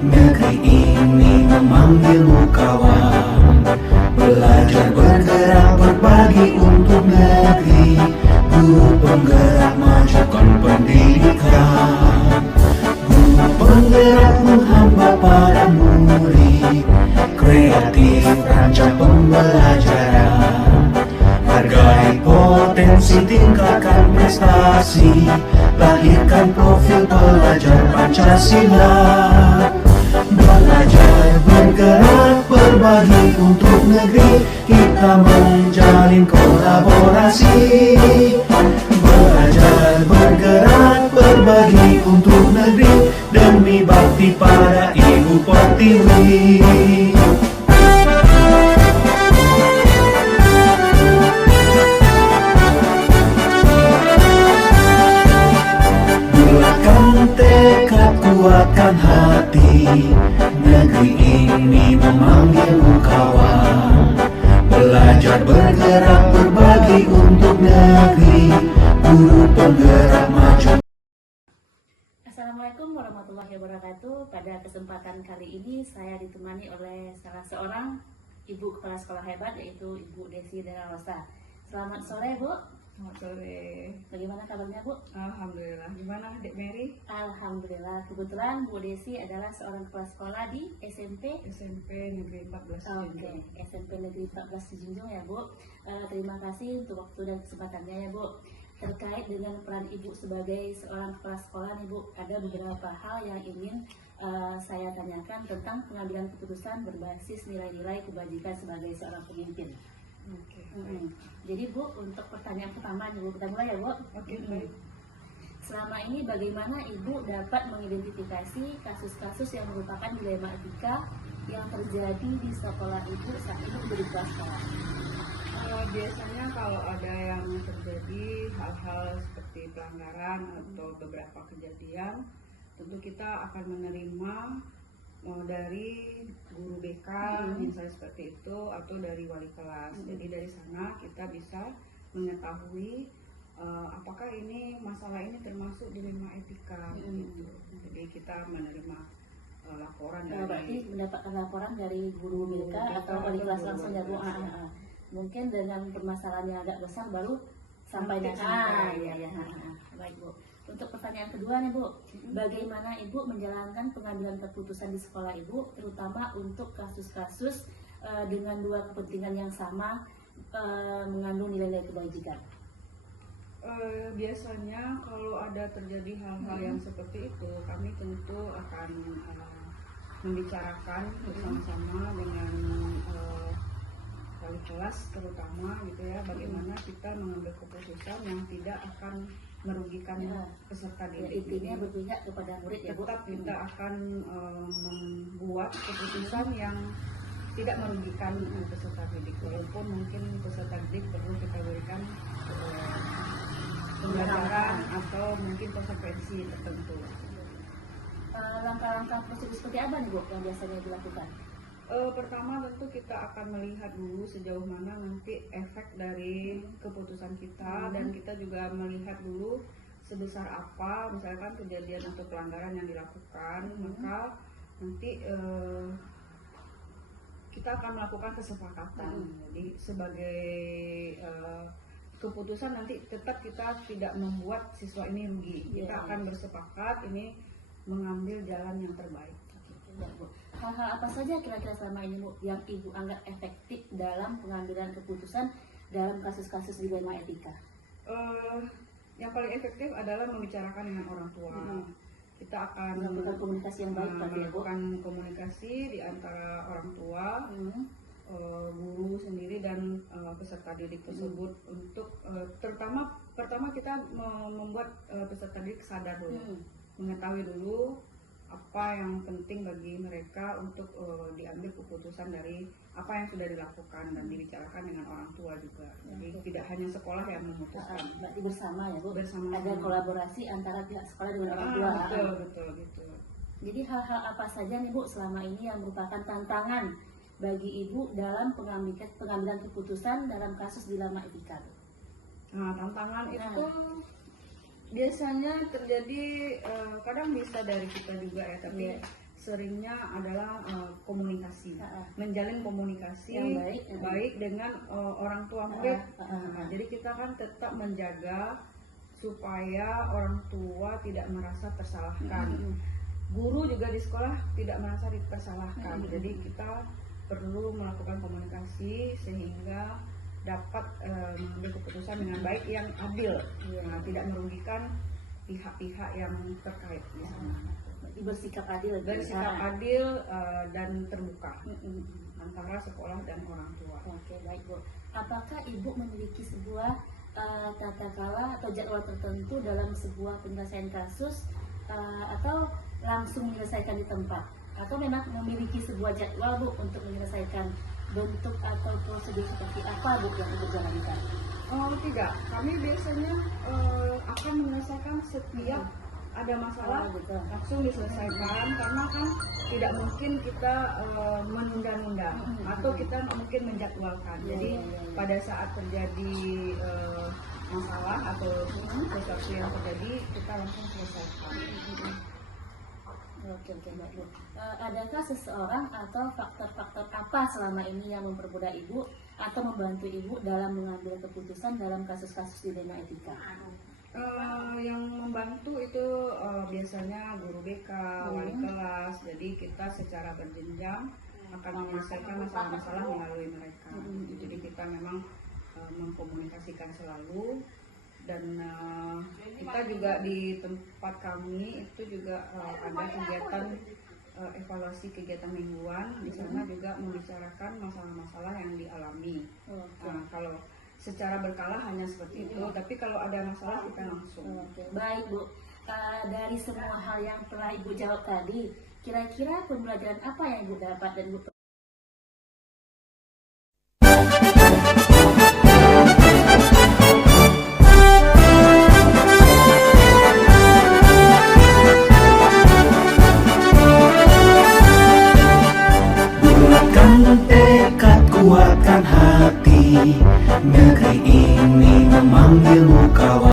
Negeri ini memanggilmu kawan, belajar bergerak berbagi untuk negeri. Guru penggerak majukan pendidikan, guru penggerak menghamba para murid, kreatif rancang pembelajaran. Hargai potensi, tingkatkan prestasi, lahirkan profil pelajar Pancasila. Belajar bergerak berbagi untuk negeri, kita menjalin kolaborasi. Belajar bergerak berbagi untuk negeri, demi bakti pada Ibu Pertiwi. Tekad, kuatkan hati, negeri ini memanggilmu kawan. Belajar bergerak berbagi untuk negeri, guru penggerak maju. Assalamualaikum warahmatullahi wabarakatuh. Pada kesempatan kali ini saya ditemani oleh salah seorang ibu kepala sekolah hebat, yaitu Ibu Desi Dera Rosa. Selamat sore, Bu. Selamat sore. Bagaimana kabarnya, Bu? Alhamdulillah. Gimana, Dek Mary? Alhamdulillah. Kebetulan Bu Desi adalah seorang kepala sekolah di SMP Negeri 14 Junjung. SMP Negeri 14 Junjung ya, Bu. Terima kasih untuk waktu dan kesempatannya ya, Bu. Terkait dengan peran Ibu sebagai seorang kepala sekolah nih, Bu, ada beberapa hal yang ingin saya tanyakan tentang pengambilan keputusan berbasis nilai-nilai kebajikan sebagai seorang pemimpin. Oke. Jadi Bu, untuk pertanyaan pertama nih, Bu, kita mulai ya, Bu. Oke, baik. Selama ini bagaimana Ibu dapat mengidentifikasi kasus-kasus yang merupakan dilema etika yang terjadi di sekolah Ibu saat Ibu menjadi kepala sekolah? Biasanya kalau ada yang terjadi hal-hal seperti pelanggaran atau beberapa kejadian, tentu kita akan menerima dari guru BK misalnya seperti itu, atau dari wali kelas. Jadi dari sana kita bisa mengetahui apakah ini masalah ini termasuk dilema etika gitu. Jadi kita menerima laporan dari, berarti mendapatkan laporan dari guru BK atau wali kelas langsung ya, Bu. Mungkin dengan permasalahan yang agak besar baru sampai baik, Bu. Untuk pertanyaan kedua nih, Bu, bagaimana Ibu menjalankan pengambilan keputusan di sekolah Ibu, terutama untuk kasus-kasus dengan dua kepentingan yang sama, mengandung nilai-nilai kebajikan? Biasanya kalau ada terjadi hal-hal yang seperti itu, kami tentu akan membicarakan bersama-sama dengan wali kelas terutama gitu ya, bagaimana kita mengambil keputusan yang tidak akan merugikan peserta didik. Intinya berpihak kepada murid ya, Bu. Tetap kita akan membuat keputusan yang tidak merugikan peserta didik, walaupun mungkin peserta didik perlu kita berikan pembelajaran atau mungkin konsekuensi tertentu. Langkah-langkah prosedur seperti apa nih, Bu, yang biasanya dilakukan? Pertama tentu kita akan melihat dulu sejauh mana nanti efek dari keputusan kita, dan kita juga melihat dulu sebesar apa misalkan kejadian atau pelanggaran yang dilakukan. Maka nanti kita akan melakukan kesepakatan. Jadi sebagai keputusan nanti tetap kita tidak membuat siswa ini rugi. Kita akan bersepakat ini mengambil jalan yang terbaik. Hal-hal apa saja kira-kira selama ini, Bu, yang Ibu anggap efektif dalam pengambilan keputusan dalam kasus-kasus dilema etika? Yang paling efektif adalah membicarakan dengan orang tua. Kita akan melakukan komunikasi yang baik, melakukan komunikasi di antara orang tua, guru sendiri dan peserta didik tersebut untuk pertama kita membuat peserta didik sadar dulu, mengetahui dulu apa yang penting bagi mereka untuk diambil keputusan dari apa yang sudah dilakukan dan dibicarakan dengan orang tua juga. Jadi tidak hanya sekolah yang memutuskan. Berarti bersama ya, Bu. Bersama. Ada kolaborasi antara pihak sekolah dengan orang tua. Betul. Jadi hal-hal apa saja nih, Bu, selama ini yang merupakan tantangan bagi Ibu dalam pengambilan keputusan dalam kasus dilema etika? Nah, tantangan itu biasanya terjadi kadang bisa dari kita juga ya, tapi seringnya adalah komunikasi, menjalin komunikasi Yang baik, dengan orang tua murid. Ah. Jadi kita kan tetap menjaga supaya orang tua tidak merasa tersalahkan. Guru juga di sekolah tidak merasa dipersalahkan. Jadi kita perlu melakukan komunikasi sehingga dapat mengambil keputusan dengan baik yang adil, tidak merugikan pihak-pihak yang terkait di sana. Bersikap adil, Bersikap adil dan terbuka antara sekolah dan orang tua. Oke, baik Bu. Apakah Ibu memiliki sebuah tata kelola atau jadwal tertentu dalam sebuah penyelesaian kasus atau langsung menyelesaikan di tempat? Atau memang memiliki sebuah jadwal Bu untuk menyelesaikan bentuk atau prosedur seperti apa Bu yang Ibu jalankan? Tidak, kami biasanya akan menyelesaikan setiap ada masalah langsung diselesaikan, karena kan tidak mungkin kita menunda-nunda atau kita mungkin menjadwalkan. Jadi pada saat terjadi masalah atau sesuatu yang terjadi, kita langsung selesaikan. Oke, baik Bu. Adakah seseorang atau faktor-faktor apa selama ini yang mempermudah Ibu atau membantu Ibu dalam mengambil keputusan dalam kasus-kasus dilema etika? Yang membantu itu biasanya guru BK, wali kelas. Jadi kita secara berjenjang akan menyelesaikan masalah-masalah melalui mereka. Jadi kita memang mengkomunikasikan selalu, dan kita juga di tempat kami itu juga ada kegiatan evaluasi kegiatan mingguan. Di sana juga membicarakan masalah-masalah yang dialami. Kalau secara berkala hanya seperti itu, tapi kalau ada masalah kita langsung. Baik Bu, dari semua hal yang telah Ibu jawab tadi, kira-kira pembelajaran apa yang Ibu dapat dan Ibu